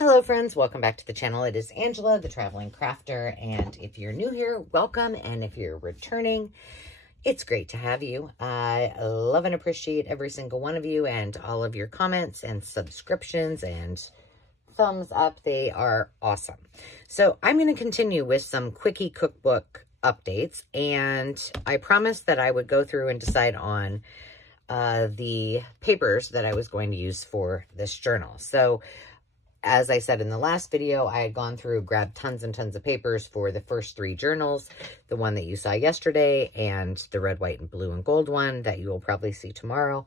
Hello friends, welcome back to the channel. It is Angela, the Traveling Crafter, and if you're new here, welcome, and if you're returning, it's great to have you. I love and appreciate every single one of you and all of your comments and subscriptions and thumbs up. They are awesome. So I'm going to continue with some quickie cookbook updates, and I promised that I would go through and decide on the papers that I was going to use for this journal. So as I said in the last video, I had gone through, grabbed tons and tons of papers for the first 3 journals, the one that you saw yesterday and the red, white, and blue and gold one that you will probably see tomorrow.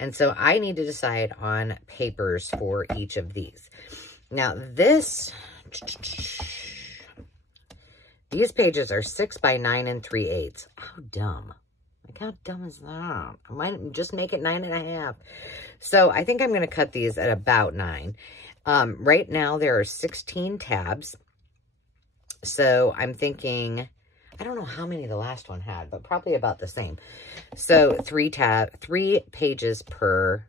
And so I need to decide on papers for each of these. Now these pages are 6 by 9 3/8. How dumb. Like, how dumb is that? I might just make it 9 1/2. So I think I'm going to cut these at about 9. Right now there are 16 tabs. So I'm thinking, I don't know how many the last one had, but probably about the same. So 3 pages per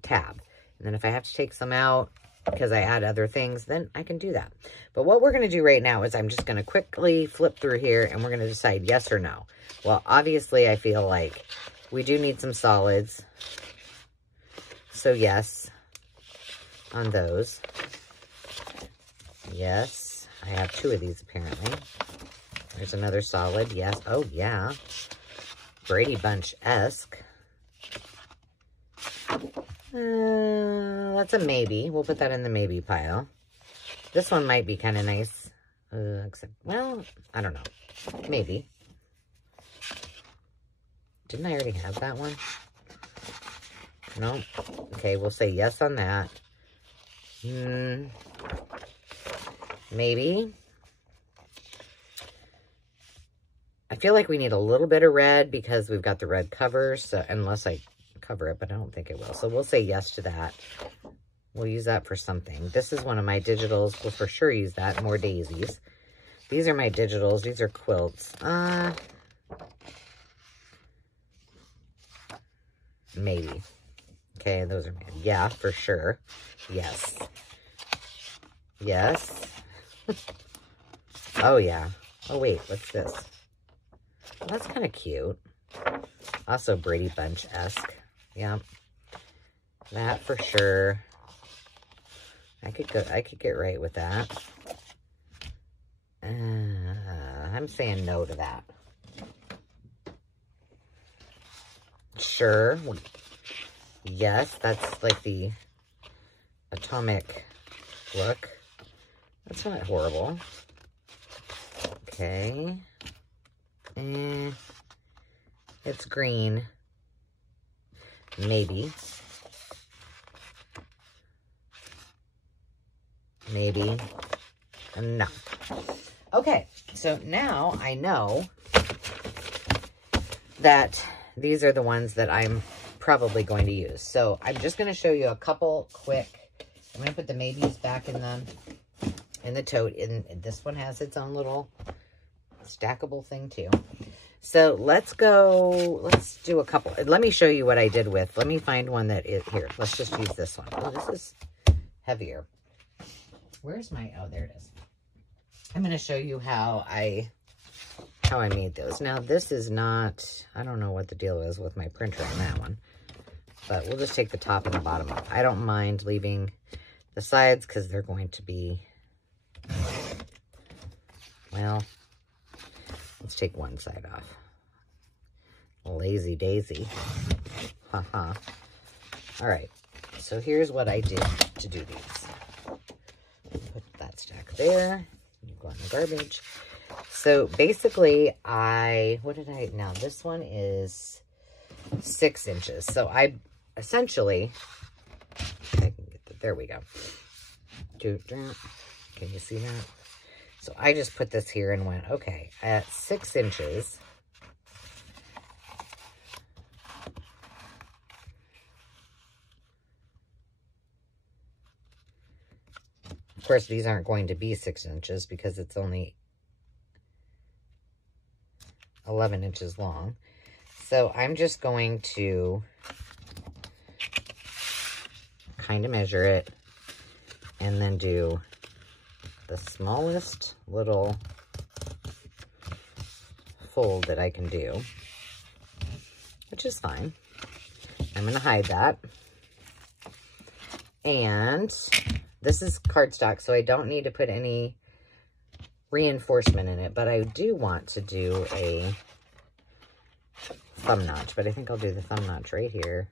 tab. And then if I have to take some out because I add other things, then I can do that. But what we're going to do right now is I'm just going to quickly flip through here and we're going to decide yes or no. Well, obviously I feel like we do need some solids. So yes. On those. Yes. I have 2 of these apparently. There's another solid. Yes. Oh, yeah. Brady Bunch-esque. That's a maybe. We'll put that in the maybe pile. This one might be kind of nice. Except, well, I don't know. Maybe. Didn't I already have that one? No. Okay, we'll say yes on that. Maybe. I feel like we need a little bit of red because we've got the red cover, so unless I cover it, but I don't think it will. So we'll say yes to that. We'll use that for something. This is one of my digitals. We'll for sure use that. More daisies. These are my digitals. These are quilts. Maybe. Okay, those are made. Yeah, for sure. Yes. Yes. Oh, yeah. Oh, wait. What's this? Well, that's kind of cute. Also Brady Bunch-esque. Yeah. That for sure. I could get right with that. I'm saying no to that. Sure. Yes, that's like the atomic look. That's not horrible. Okay. It's green. Maybe. Maybe. No. Okay, so now I know that these are the ones that I'm probably going to use. So I'm just going to show you a couple quick. I'm going to put the maybes back in the tote. And this one has its own little stackable thing too. So let's do a couple. Let me show you what I did with. Let me find one that is here. Let's just use this one. Oh, this is heavier. Where's my, oh, there it is. I'm going to show you how I made those. Now, this is not, I don't know what the deal is with my printer on that one, but we'll just take the top and the bottom off. I don't mind leaving the sides because they're going to be, well, let's take one side off. Lazy daisy. Haha. All right. So here's what I did to do these. Put that stack there. You go in the garbage. So basically now this one is 6 inches. So I essentially, I can get that, there we go. Can you see that? So I just put this here and went, okay, at 6 inches, of course, these aren't going to be 6 inches because it's only 11 inches long. So I'm just going to kind of measure it and then do the smallest little fold that I can do, which is fine. I'm going to hide that. And this is cardstock, so I don't need to put any reinforcement in it, but I do want to do a thumb notch, but I think I'll do the thumb notch right here.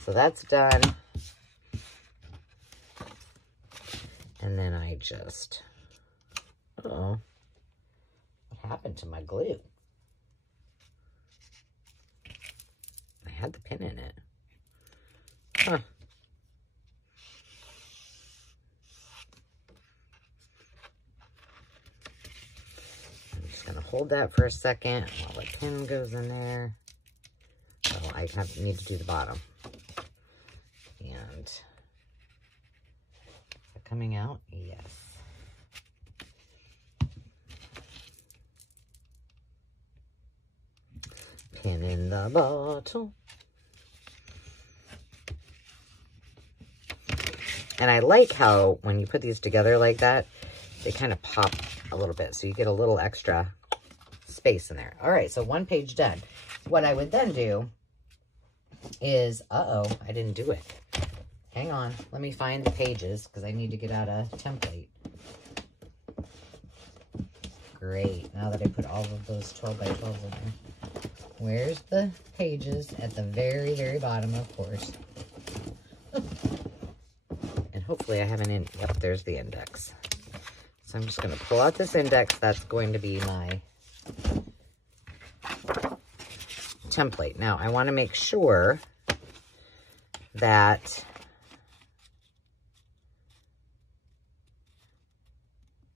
So that's done. And then I just, uh-oh, what happened to my glue? I had the pin in it. Huh. I'm just going to hold that for a second while the pin goes in there. So I need to do the bottom. And is it coming out? Yes. Pin in the bottle. And I like how when you put these together like that, they kind of pop a little bit. So you get a little extra space in there. All right, so one page done. What I would then do is, uh-oh, I didn't do it. Hang on, let me find the pages because I need to get out a template. Great, now that I put all of those 12 by 12s in there. Where's the pages? At the very, very bottom, of course. And hopefully I have an yep, there's the index. So I'm just going to pull out this index. That's going to be my template. Now, I want to make sure that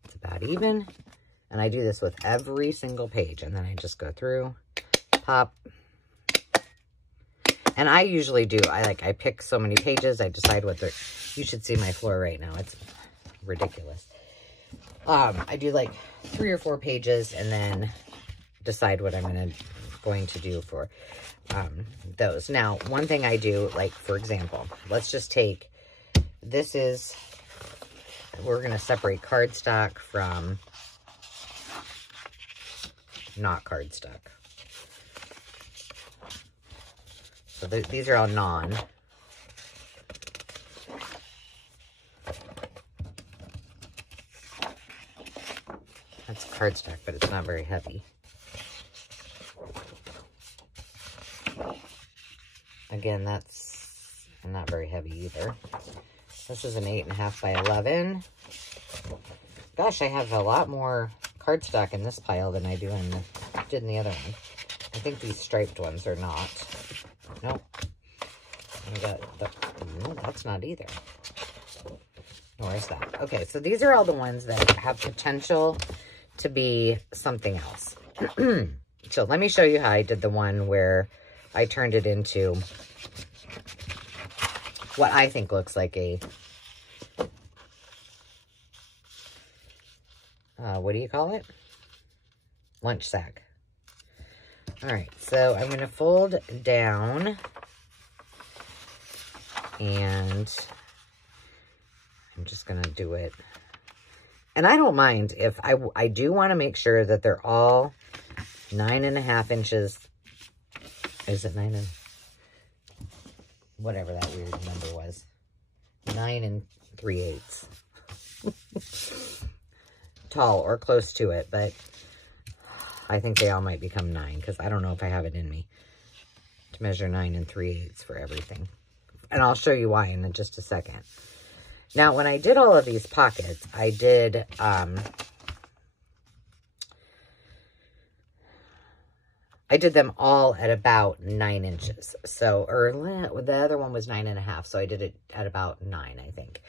it's about even. And I do this with every single page. And then I just go through, pop. And I usually do, I pick so many pages. I decide what they're, you should see my floor right now. It's ridiculous. I do like 3 or 4 pages and then decide what I'm going to do for those. Now, one thing I do, like, for example, let's just take, this is, we're going to separate cardstock from not cardstock. So these are all non. That's cardstock, but it's not very heavy. Again, that's not very heavy either. This is an 8.5 by 11. Gosh, I have a lot more cardstock in this pile than I do did in the other one. I think these striped ones are not. Nope. That's not either. Nor is that. Okay, so these are all the ones that have potential to be something else. So let me show you how I did the one where I turned it into what I think looks like a, what do you call it? Lunch sack. All right, so I'm going to fold down and I'm just going to do it. And I don't mind if I do want to make sure that they're all 9.5 inches. Is it 9 and whatever that weird number was? 9 3/8 tall or close to it, but I think they all might become 9 because I don't know if I have it in me to measure 9 3/8 for everything. And I'll show you why in just a second. Now, when I did all of these pockets, I did, I did them all at about 9 inches. So, or the other one was 9.5. So I did it at about 9, I think.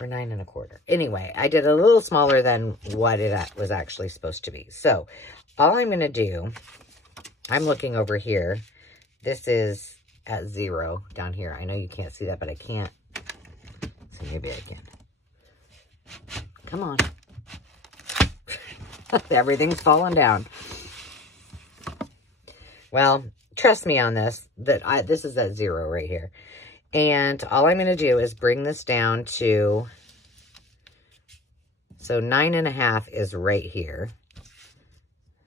Or 9 1/4. Anyway, I did a little smaller than what it was actually supposed to be. So all I'm going to do, I'm looking over here. This is at 0 down here. I know you can't see that, but I can't. So maybe I can. Come on. Everything's falling down. Well, trust me on this, that this is at 0 right here. And all I'm going to do is bring this down to, so 9.5 is right here.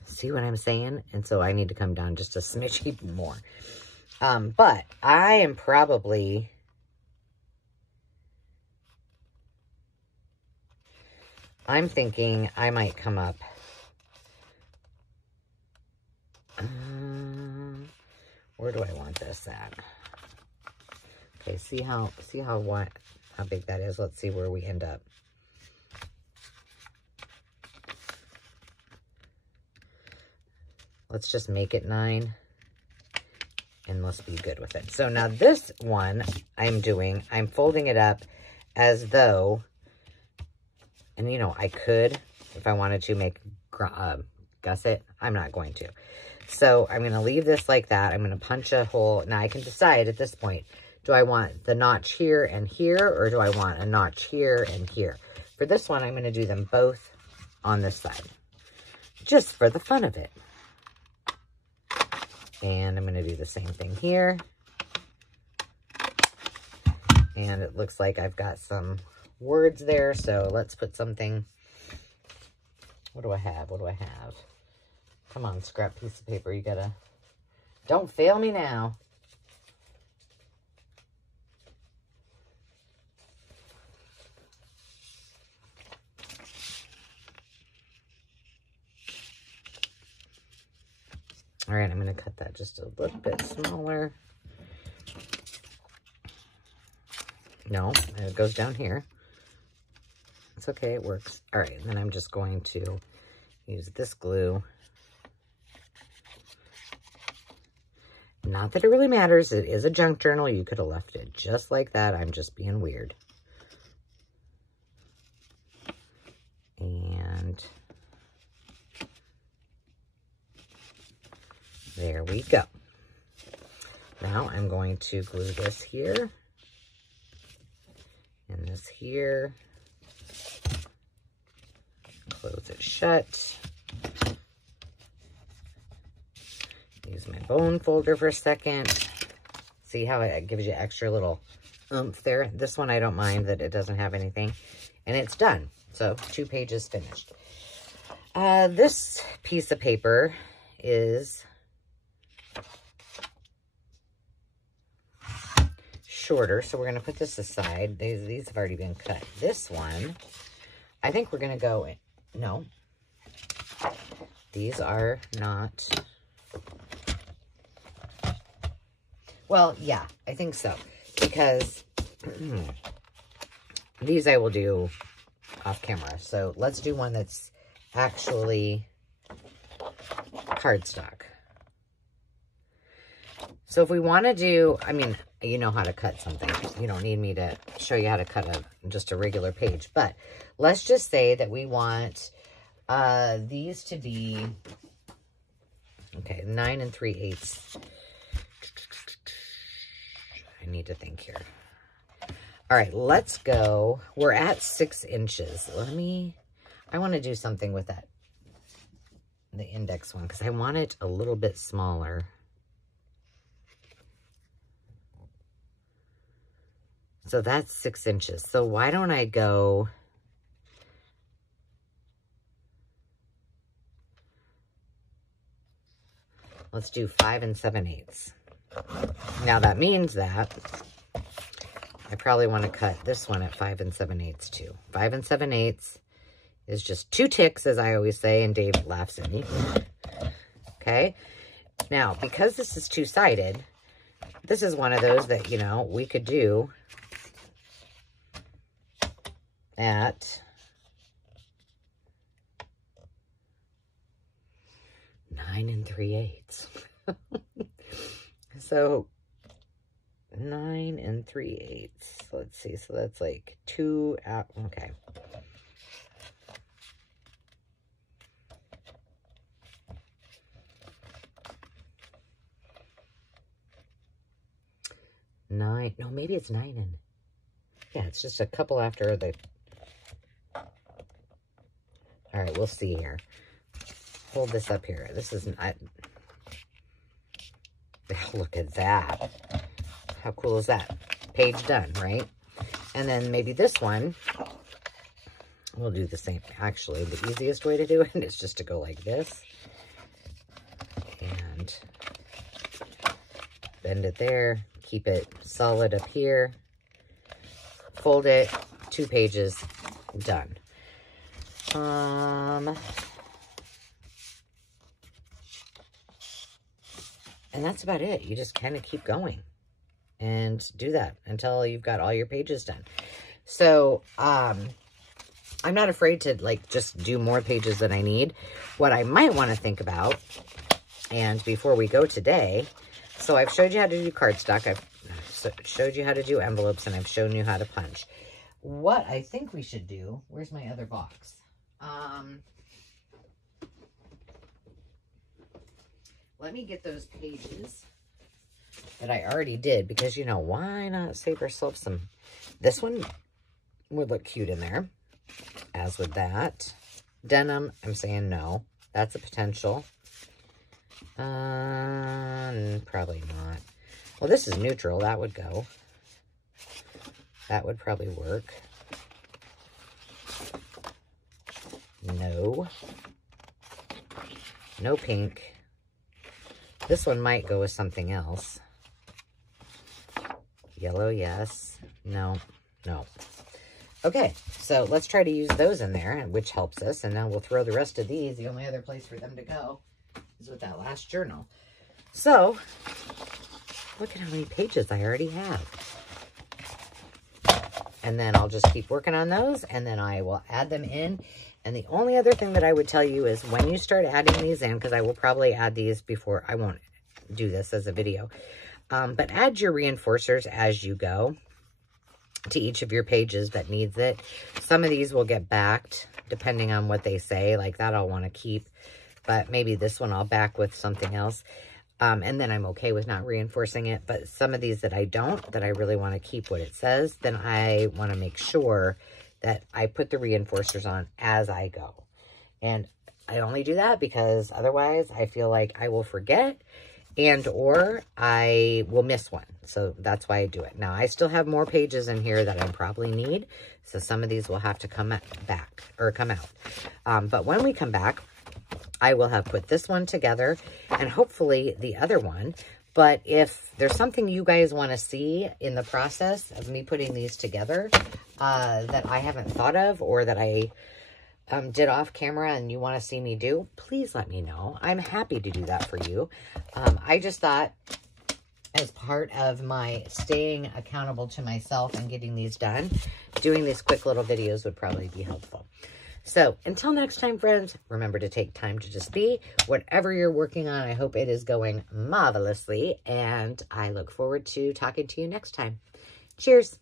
See what I'm saying? And so I need to come down just a smidge even more. But I am probably, I'm thinking I might come up, where do I want this at? Okay, see how big that is? Let's see where we end up. Let's just make it 9 and let's be good with it. So now this one I'm folding it up as though, and you know, I could, if I wanted to, make gusset. I'm not going to. So I'm going to leave this like that. I'm going to punch a hole. Now I can decide at this point, do I want the notch here and here, or do I want a notch here and here? For this one, I'm going to do them both on this side, just for the fun of it. And I'm going to do the same thing here. And it looks like I've got some words there, so let's put something. What do I have? What do I have? Come on, scrap piece of paper. You gotta, don't fail me now. All right, I'm going to cut that just a little bit smaller. No, it goes down here. It's okay, it works. All right, and then I'm just going to use this glue. Not that it really matters. It is a junk journal. You could have left it just like that. I'm just being weird. And there we go. Now I'm going to glue this here and this here. Close it shut. Use my bone folder for a second. See how it gives you extra little oomph there? This one I don't mind that it doesn't have anything. And it's done. So 2 pages finished. This piece of paper is shorter, so we're going to put this aside. These have already been cut. This one, I think we're going to go, no, these are not, well, yeah, I think so, because these I will do off camera. So let's do one that's actually cardstock. So if we want to do, I mean, you know how to cut something. You don't need me to show you how to cut just a regular page. But let's just say that we want these to be, okay, 9 3/8. I need to think here. All right, let's go. We're at 6 inches. I want to do something with that, the index one, because I want it a little bit smaller. So that's 6 inches. So why don't I go, let's do 5 7/8. Now that means that I probably want to cut this one at 5 7/8 too. 5 7/8 is just 2 ticks, as I always say, and Dave laughs at me. Okay. Now, because this is 2-sided, this is one of those that, you know, we could do at 9 3/8. So 9 3/8. Let's see. So that's like 2 out. Okay. No, maybe it's 9 yeah, it's just a couple after the. All right, we'll see here. Hold this up here. This is not. Look at that. How cool is that? page done, right? And then maybe this one, we'll do the same. Actually, the easiest way to do it is just to go like this. And bend it there. Keep it solid up here. Fold it. 2 pages. Done. And that's about it. You just kind of keep going and do that until you've got all your pages done. So, I'm not afraid to like just do more pages than I need. What I might want to think about, and before we go today, so I've showed you how to do cardstock, I've showed you how to do envelopes, and I've shown you how to punch. What I think we should do, where's my other box? Let me get those pages that I already did, because, you know, why not save ourselves some? This one would look cute in there, as would that. Denim, I'm saying no. That's a potential. Probably not. Well, this is neutral. That would go. That would probably work. No. No pink. This one might go with something else. Yellow, yes. No, no. Okay, so let's try to use those in there, which helps us. And then we'll throw the rest of these. The only other place for them to go is with that last journal. So, look at how many pages I already have. And then I'll just keep working on those, and then I will add them in. And the only other thing that I would tell you is when you start adding these in, because I will probably add these before, I won't do this as a video, but add your reinforcers as you go to each of your pages that needs it. Some of these will get backed depending on what they say, like that I'll want to keep, but maybe this one I'll back with something else. And then I'm okay with not reinforcing it. But some of these that I don't, that I really want to keep what it says, then I want to make sure that I put the reinforcers on as I go. And I only do that because otherwise I feel like I will forget and or I will miss one. So that's why I do it. Now, I still have more pages in here that I probably need. So some of these will have to come back or come out. But when we come back, I will have put this one together and hopefully the other one. But if there's something you guys want to see in the process of me putting these together that I haven't thought of, or that I did off camera and you want to see me do, please let me know. I'm happy to do that for you. I just thought as part of my staying accountable to myself and getting these done, doing these quick little videos would probably be helpful. So until next time, friends, remember to take time to just be. Whatever you're working on, I hope it is going marvelously. And I look forward to talking to you next time. Cheers.